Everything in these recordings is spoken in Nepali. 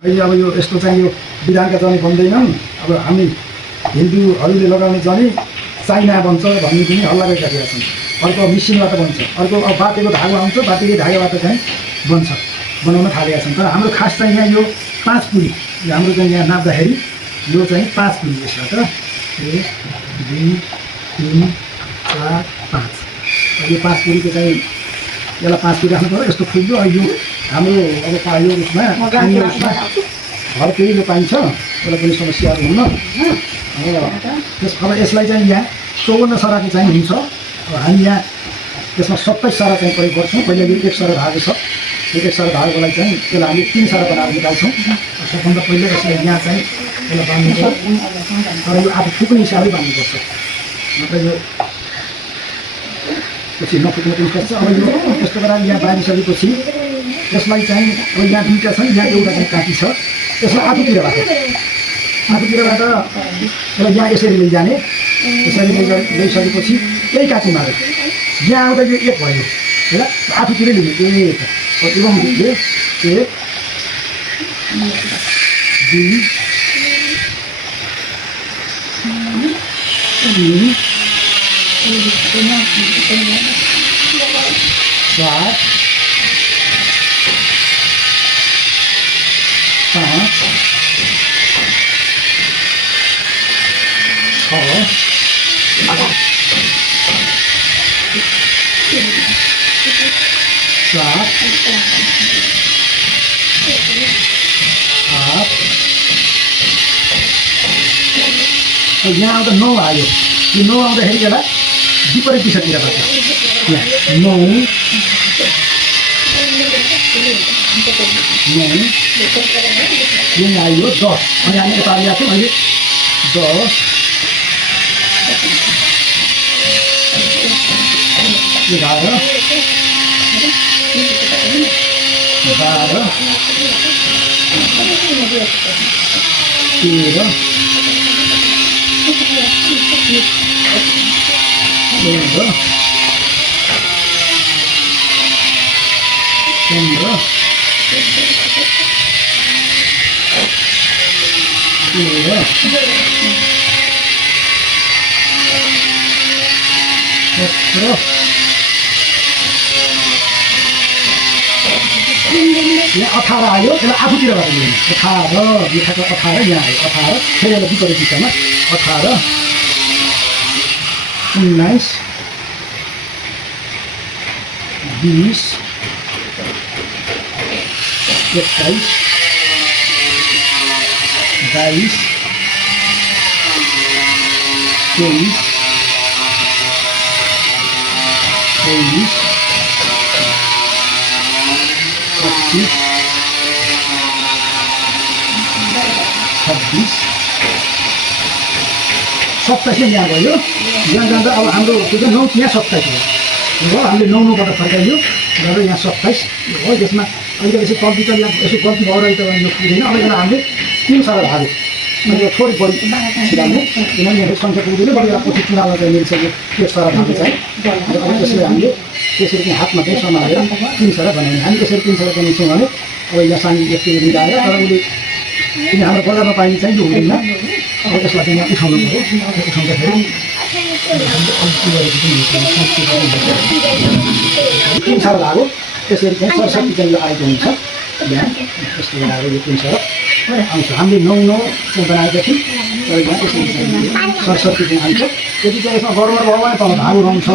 अहिले अब यो यस्तो चाहिँ यो विधानका जनी बन्दैनन्। अब हामी हिन्दूहरूले लगाउने जनी चाइना बन्छ भन्ने पनि हल्ला गरिराखेका छन्। अर्को मिसिनबाट बन्छ, अर्को अब बाटेको धागो आउँछ, बाटेकै धागोबाट चाहिँ बन्छ, बनाउन थालेका छन्। तर हाम्रो खास चाहिँ यहाँ यो 5 पुली, हाम्रो चाहिँ यहाँ नाप्दाखेरि यो चाहिँ 5 पुली। यसबाट 1 2 3 4 5 यो 5 पुलीको चाहिँ यसलाई 5 पुली राख्नु पर्यो। यस्तो फुल्यो। यो हाम्रो अब यो उसमा स्थानीय उसमा घर केहीले पाइन्छ, यसलाई पनि समस्याहरू हुन्न। अब यसलाई चाहिँ यहाँ 54 सराको चाहिँ हुन्छ। अब हामी यहाँ त्यसमा 27 सरा चाहिँ प्रयोग गर्छौँ। पहिला यो 1 सरा धागो छ, यो 1 सरा धागोलाई चाहिँ त्यसलाई हामी 3 सरा बनाएर निकाल्छौँ। सबभन्दा पहिला यसलाई यहाँ चाहिँ यसलाई बाँध्नुपर्छ। तर यो आफू फुक्ने हिसाबले बाँध्नुपर्छ, नत्र यो पछि नफुक्ने पनि सक्छ। अब यो यस्तो गरेर यहाँ बाँधिसकेपछि यसलाई चाहिँ अब यहाँ 2टा छन्, यहाँ एउटा चाहिँ काँटी छ। यसलाई आफूतिरबाट यसलाई यहाँ यसरी लैजाने। यसरी ल्याइसकेपछि यही काँटी मार्यो, यहाँ आउँदा यो 1 भयो होइन, आफूतिरै लिने 1 एवं 1 2 3 4 5 6 7 8 यहाँ आउँदा 9 आयो। यो 9 आउँदाखेरि यसलाई विपरीत दिशातिरबाट यहाँ 9 यहाँ आयो 10। अनि हामी यता ल्याएको छौँ अहिले 10 11 12 13 यहाँ 18 आयो। त्यसलाई आफूतिरबाट लिने 18 बिखाको 18 यहाँ आयो 18 फेरि यसलाई विपरीत दिशामा 18 19 20 21 22 23 24 25 26 27 यहाँ भयो। यहाँ जाँदा अब हाम्रो त्यो चाहिँ 9 यहाँ 27 हो। हामीले 9बाट फर्काइयो र यहाँ 27 हो। त्यसमा अहिले यसो कम्ती त यहाँ यसो गल्ती भएर त यो पुग्दैन। अब यसलाई हामीले 3 सरा धागो अनि थोरै बढी छिराल्ने, किनभने यहाँ सङ्ख्या पुग्दैन। बढी बेला पछि चुनावमा चाहिँ मिल्छ यो 1 सरा धागो चाहिँ। अब त्यसलाई हामीले त्यसरी चाहिँ हातमा चाहिँ समाएर 3 सरा बनाउने। हामी यसरी 3 सरा बनाउँछौँ भने अब यहाँ सानो यस्तो मिलाएर, तर उसले किन हाम्रो बजारमा पाइने चाहिँ यो हुँदैन। अब यसलाई चाहिँ यहाँ उठाउनु पऱ्यो। उठाउँदाखेरि 3 सरा धागो त्यसरी चाहिँ 67 चाहिँ आएको हुन्छ। यहाँ यस्तो बनाएर यो 3 सरा आउँछ। हामीले 9 चाहिँ बनाएका थियौँ, तर यहाँ यसरी 67 चाहिँ आउँछ। यदि चाहिँ यसमा गडबड भयो भने त धागो रङ छ। अब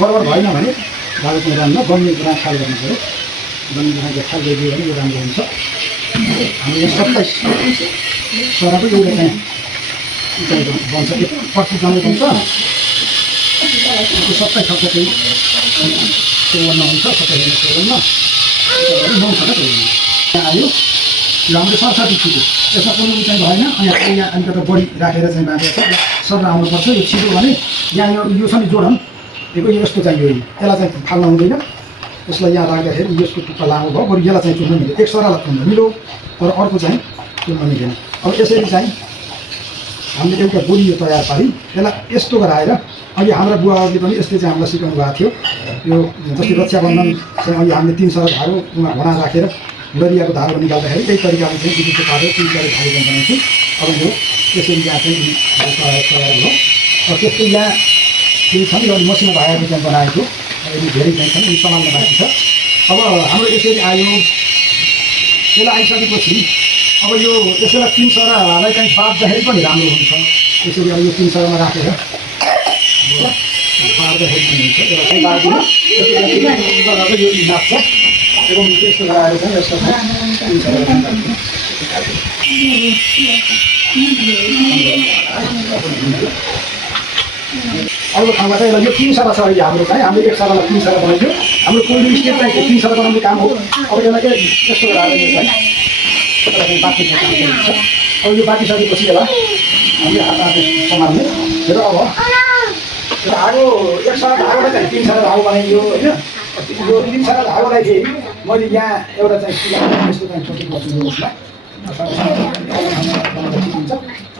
गडबड भएन भने धागो चाहिँ राम्रो बन्ने कुरा ख्याल गर्नु पऱ्यो। बन्ने कुरा ख्याल गरिदियो भने यो राम्रो हुन्छ। हामीले 27 सराको एउटा चाहिँ बन्छ, 25 जम्मै बन्छ। 27 सक्छ चाहिँ 54 हुन्छ, 57 54 9 सरा यहाँ आयो। यो हाम्रो 67 फुट्यो। यसमा कुनै चाहिँ भएन। अनि यहाँ अलिकति बढी राखेर चाहिँ बाँधेको छ। सर आउनुपर्छ यो छिटो भने यहाँ यो छ नि जोडन यो यस्तो चाहिँ यो यसलाई चाहिँ फाल्न हुँदैन। यसलाई यहाँ राख्दाखेरि यसको टुक्का लामो भयो, बरु यसलाई चाहिँ चुन्नु मिल्यो। 1 सरालाई चुन्नु मिल्यो, तर अर्को चाहिँ चुन्नु मिलेन। अब यसरी चाहिँ हामीले एउटा बोलियो तयार पारी यसलाई यस्तो गराएर अहिले हाम्रा बुवाहरूले पनि यसले चाहिँ हामीलाई सिकाउनु भएको थियो। यो जस्तै रक्षाबन्धन चाहिँ अहिले हामीले 3 सरा धागो घोडा राखेर डरियाको धागो निकाल्दाखेरि त्यही तरिकाले चाहिँ विद्युतको तार तिनवटा धागो बनाउँछु। अब यो यसरी यहाँ चाहिँ हो। अब त्यस्तै यहाँ केही छन् यो मसिनो भाइहरू चाहिँ बनाएको यदि धेरै चाहिँ छन् यी समाल्न बाँकी छ। अब हाम्रो यसरी आयो, यसलाई आइसकेपछि अब यो यसैलाई 3 सरालाई चाहिँ बाँध्दाखेरि पनि राम्रो हुन्छ। यसरी अब यो 3 सरामा राखेर बाँड्दाखेरि पनि हुन्छ। यसलाई चाहिँ बाँधिनु यो नाप्छ एवं त्यस्तो गराएर चाहिँ यसलाई अरू ठाउँबाट यसलाई यो 3 सरा छ। अहिले हाम्रो चाहिँ हामीले 1 सरालाई 3 सरा बनाइयो। हाम्रो कोल्ड स्टेट चाहिँ 3 सरा बनाउने काम हो। अब यसलाई चाहिँ त्यस्तो गराएर चाहिँ बाँच्ने काम हुन्छ। अब यो बाँकिसकेपछि यसलाई हामीले हातले समाल्ने र अब धागो 1 सरा धागोलाई चाहिँ 3 सरा धागो बनाइयो होइन। यो 3 सरा धागोलाई चाहिँ मैले यहाँ एउटा चाहिँ यस्तो चाहिँ छोटो गर्छु यसलाई।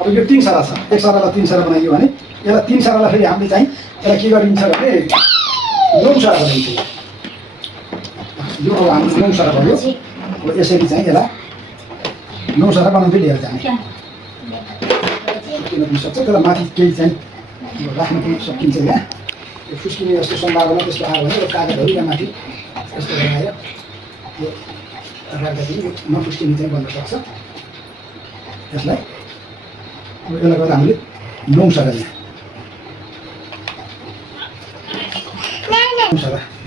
अब यो 3 सरा छ, 1 सरालाई 3 सरा बनाइयो भने यसलाई 3 सरालाई फेरि हामीले चाहिँ यसलाई के गरिन्छ भने 9 सरा बनाइन्छ। यो अब हाम्रो 9 सरा भयो। अब यसरी चाहिँ यसलाई 9 सरा बनाउँदै लिएर जाने किन पनि सक्छ। तर माथि केही चाहिँ राख्न पनि सकिन्छ। यहाँ यो फुस्किने जस्तो सम्भावना त्यस्तो आयो भने कागजहरू यहाँ माथि यस्तो बनाएर यो राख्दाखेरि नफुस्किने चाहिँ बन्न सक्छ। यसलाई अब यसलाई गरेर हामीले 9 सरा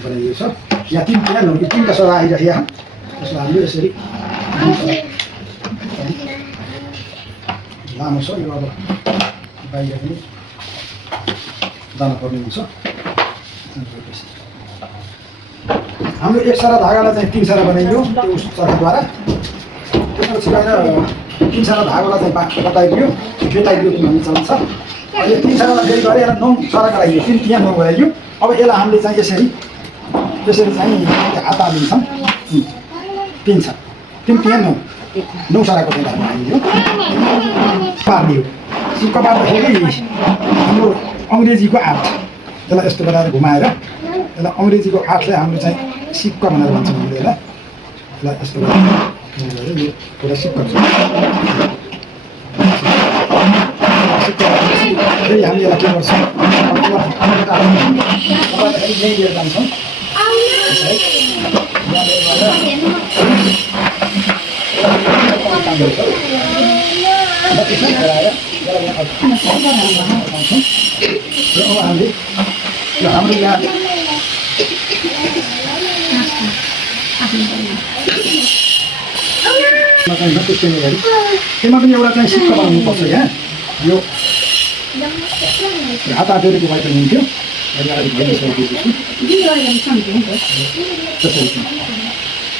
बनाइएको छ। यहाँ 3टा सरा आइरहेको यहाँ त्यसलाई हामीले यसरी लामो छ। यो अब बाहिर पनि जानुपर्ने हुन्छ। हाम्रो 1 सरा धागालाई चाहिँ 3 सरा बनाइयो त्यो सराद्वारा। त्यसपछि गएर 3 सरा धागोलाई चाहिँ बेटाइदियो भन्ने चलन छ। यो 3 सरालाई फेरि गरेर 9 सरा गराइयो। 3 यहाँ 9 गराइयो। अब यसलाई हामीले चाहिँ यसरी चाहिँ हात हालिन्छौँ। 3 छ 3 यहाँ 9 सराको चाहिँ धागो हालियो पारिदियो। सिक्का पार्दाखेरि हाम्रो अङ्ग्रेजीको 8 त्यसलाई यस्तो बनाएर घुमाएर यसलाई अङ्ग्रेजीको 8लाई हाम्रो चाहिँ सिक्का भनेर भन्छौँ हामीले यसलाई। यसलाई यस्तो गरेर यो पुरा सिक्का छ। फेरि हामीले यसलाई के गर्छौँ यहीँ लिएर जान्छौँ। हाम्रो यहाँ त्यसमा पनि एउटा चाहिँ सिक्का बनाउनुपर्छ। यहाँ यो हात हातेको भए पनि हुन्थ्यो।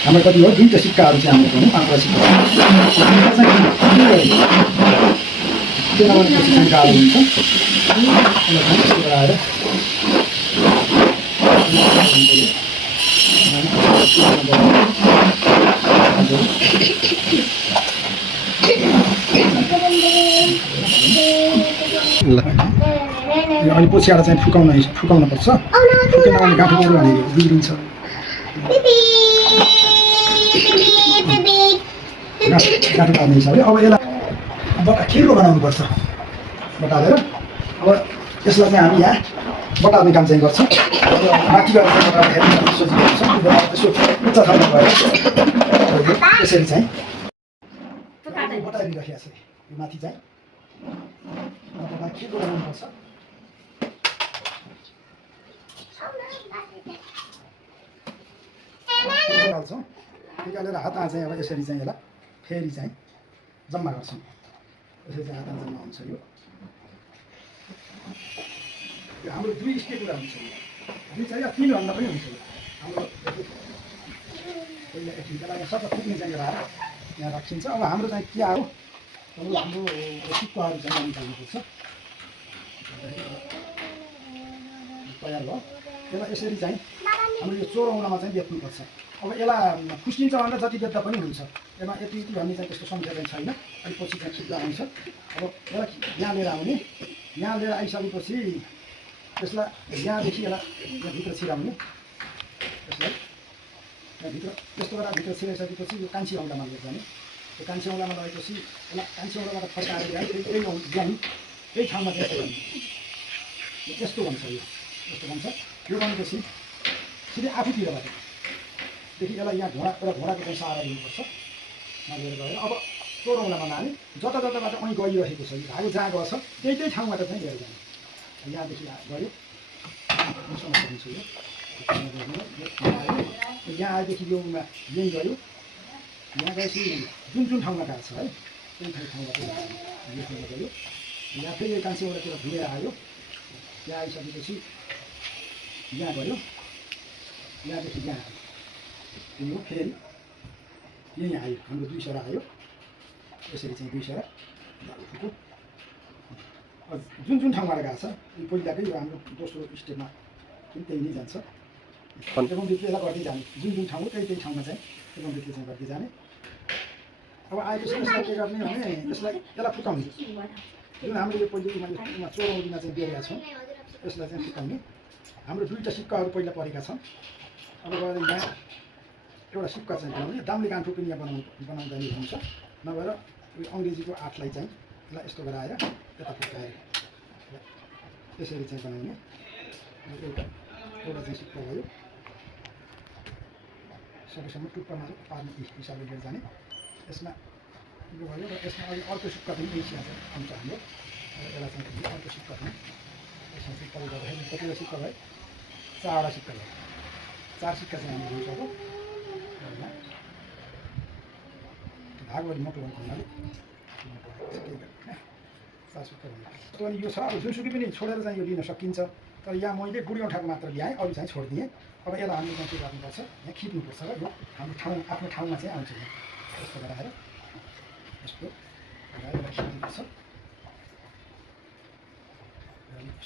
हाम्रो कति हो 2टा सिक्काहरू चाहिँ हाम्रो भनौँ 5 सिक्का किनभने चाहिँ गाह्रो हुन्छ। अनि पछिबाट चाहिँ फुकाउन पर्छ। फुकेन भने गाँठो गऱ्यो भने बिग्रिन्छ। गाँठो पार्ने हिसाबले अब यसलाई खिर्को बनाउनुपर्छ बटालेर। अब यसलाई चाहिँ हामी यहाँ बटाल्ने काम चाहिँ गर्छौँ। माथि गएर सजिलो हुन्छ। यसो उच्च ठाउँमा गएर यसरी चाहिँ बटालिराखेको छ। यो माथि चाहिँ खिर्को बनाउनुपर्छ। निकाल्छौँ। निकालेर हातमा चाहिँ अब यसरी चाहिँ यसलाई फेरि चाहिँ जम्मा गर्छौँ। यसरी चाहिँ हातमा जम्मा हुन्छ। यो हाम्रो 2 स्टेपबाट हुन्छ। 2 चाहिँ 3 भन्दा पनि हुन्छ। हाम्रो पहिला एकछिन त्यसलाई सबै फुक्ने चाहिँ राखेर यहाँ राखिन्छ। अब हाम्रो चाहिँ के आयो हाम्रो सिक्काहरू चाहिँ निकाल्नुपर्छ। तयार भयो। यसलाई यसरी चाहिँ हाम्रो यो चोराउनमा चाहिँ बेच्नुपर्छ। अब यसलाई खुस्किन्छ भन्दा जति बेच्दा पनि हुन्छ। यसमा यति भन्ने चाहिँ त्यस्तो सङ्ख्या चाहिँ छैन। अनि पछि चाहिँ छिट्टो आउँछ। अब यसलाई यहाँ लिएर आउने। यहाँ लिएर आइसकेपछि यसलाई यहाँदेखि यसलाई यहाँभित्र छिराउने। यसलाई भित्र त्यस्तो गरेर भित्र छिराइसकेपछि यो कान्छी औँलामा लिएर जाने। त्यो कान्छी औँलामा लगेपछि यसलाई कान्छी औँलाबाट फर्काएर ल्याए यही ठाउँमा चाहिँ यस्तो भन्छ यो यस्तो भन्छ। यो भनेपछि सिधै आफूतिरबाटदेखि यसलाई यहाँ घोडाको चाहिँ सहारा लिनुपर्छ। नलिएर गएर अब चोर औँलामा लाने जता जताबाट अनि गइरहेको छ यो धागो जहाँ गएछ त्यही ठाउँबाट चाहिँ लिएर जाने। यहाँदेखि गयो समस्या दिन्छु यो यहाँ आएदेखि यो यहीँ गयो। यहाँ गएपछि जुन ठाउँमा गएको छ है त्यही ठाउँबाट यो ठाउँमा गयो। यहाँ फेरि कान्छी औँलातिर घुमेर आयो। यहाँ आइसकेपछि यहाँ गयो। यहाँदेखि यहाँ आयो यो फेरि यहीँ आयो। हाम्रो 2 सरा आयो। यसरी चाहिँ 2 सरा फुको जुन ठाउँबाट गएको छ यो पहिलाकै यो हाम्रो दोस्रो स्टेपमा पनि त्यही नै जान्छ। एवं रीतिले गर्दै जाने जुन ठाउँ त्यही ठाउँमा चाहिँ एवं रीतिले चाहिँ गर्दै जाने। अब आएपछि यसलाई के गर्ने भने यसलाई फुकाउने जुन हाम्रो यो पहिले चोर औँलीमा चाहिँ बेरेका छौँ यसलाई चाहिँ फुकाउने। हाम्रो 2टा सिक्काहरू पहिला परेका छन्। अब गएर यहाँ एउटा सिक्का चाहिँ बनाउने दामले कान्ठो पनि यहाँ बनाउँदा नि हुन्छ। नभएर यो अङ्ग्रेजीको 8लाई चाहिँ यसलाई यस्तो गराएर यता फुकाएर यसरी चाहिँ बनाउने। एउटा चाहिँ सिक्का भयो सकेसम्म टुप्पामा पार्ने हिसाबले लिएर जाने। यसमा यो भयो र यसमा अघि अर्को सिक्का पनि एसिया चाहिँ आउँछ हाम्रो। यसलाई चाहिँ अर्को सिक्का पनि यसमा चाहिँ प्रयोग गर्दाखेरि कतिवटा सिक्का भयो 4वटा सिक्का भयो। 4 सिक्का चाहिँ हाम्रो हुन्छ। अब धागो अलि मोटो भएको हुनाले 4 सिक्का भयो। अनि यो छ अब जुनसुकै पनि छोडेर चाहिँ यो लिन सकिन्छ। तर यहाँ मैले बुढी औँठाको मात्र ल्याएँ अरू चाहिँ छोडिदिएँ। अब यसलाई हामीले चाहिँ के गर्नुपर्छ यहाँ खिच्नुपर्छ र यो हाम्रो आफ्नो ठाउँमा चाहिँ आउँछ। यहाँ यस्तो गराएर यस्तो गराएर खिच्नुपर्छ।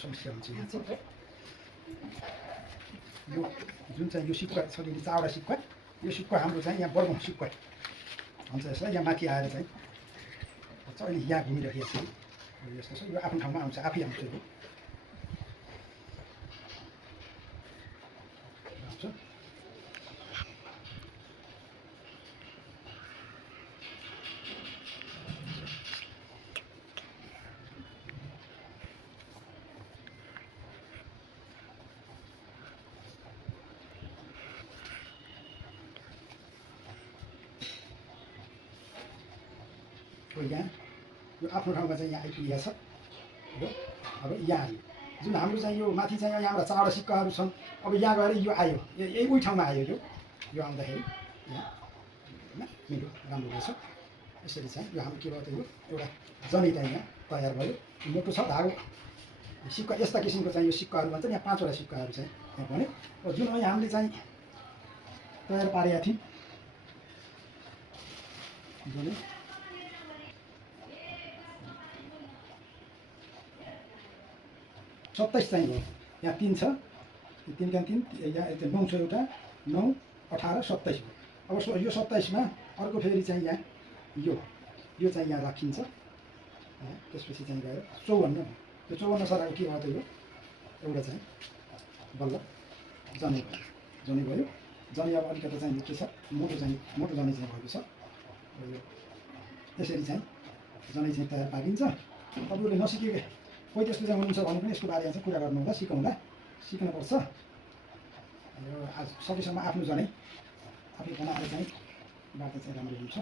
समस्या हुन्छ यहाँ चाहिँ यो जुन चाहिँ यो सिक्का छ नि 4वटा सिक्का यो सिक्का हाम्रो चाहिँ यहाँ बर्गौँ सिक्का भन्छ यसलाई। यहाँ माथि आएर चाहिँ अहिले यहाँ घुमिरहेको छ यस्तो छ। यो आफ्नो ठाउँमा आउँछ आफै आउँछ यो आउँछ। यहाँ यो आफ्नो ठाउँमा चाहिँ यहाँ आइपुगेको छ। अब यहाँ आयो जुन हाम्रो चाहिँ यो माथि चाहिँ यहाँबाट 4वटा सिक्काहरू छन्। अब यहाँ गएर यो आयो यही उही ठाउँमा आयो यो आउँदाखेरि यहाँ होइन मिठो राम्रो रहेछ। यसरी चाहिँ यो हाम्रो के भयो त यो एउटा जनै चाहिँ यहाँ तयार भयो। मोटो छ धागो सिक्का यस्ता किसिमको चाहिँ यो सिक्काहरू भन्छ। यहाँ 5वटा सिक्काहरू चाहिँ यहाँ भने जुन अहिले हामीले चाहिँ तयार पारेका थियौँ जुन 27 चाहिँ भयो। यहाँ 3 छ 3 का 3 यहाँ 9 छ एउटा 9 18 27 भयो। अब यो 27मा अर्को फेरि चाहिँ यहाँ यो चाहिँ यहाँ राखिन्छ। त्यसपछि चाहिँ गएर 54 त्यो 54 सराको के भयो त यो एउटा चाहिँ बल्ल जनै भयो। जनै अब अलिकति चाहिँ के छ मोटो जनै चाहिँ भएको छ। यो यसरी चाहिँ जनै चाहिँ तयार पारिन्छ। तपाईँले नसिकेको कोही त्यस्तो चाहिँ हुनुहुन्छ भने पनि यसको बारेमा चाहिँ कुरा गर्नु होला सिक्नुपर्छ। यो आज सकेसम्म आफ्नो जनै आफै बनाएर चाहिँ बाटो चाहिँ राम्रो हुन्छ।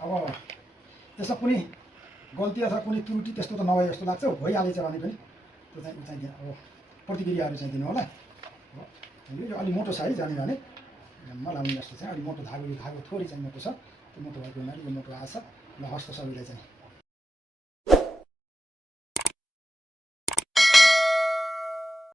अब त्यसमा कुनै गल्ती अथवा कुनै त्रुटि त्यस्तो त नभए जस्तो लाग्छ। भइहालेछ भने पनि त्यो चाहिँ अब प्रतिक्रियाहरू चाहिँ दिनु होला। यो अलि मोटो छ है जाने भने नलाउने जस्तो चाहिँ अलि मोटो धागो यो धागो थोरै चाहिँ मोटो छ। त्यो मोटो भएको हुनाले यो मोटो आएछ। ल हस्त सबैलाई चाहिँ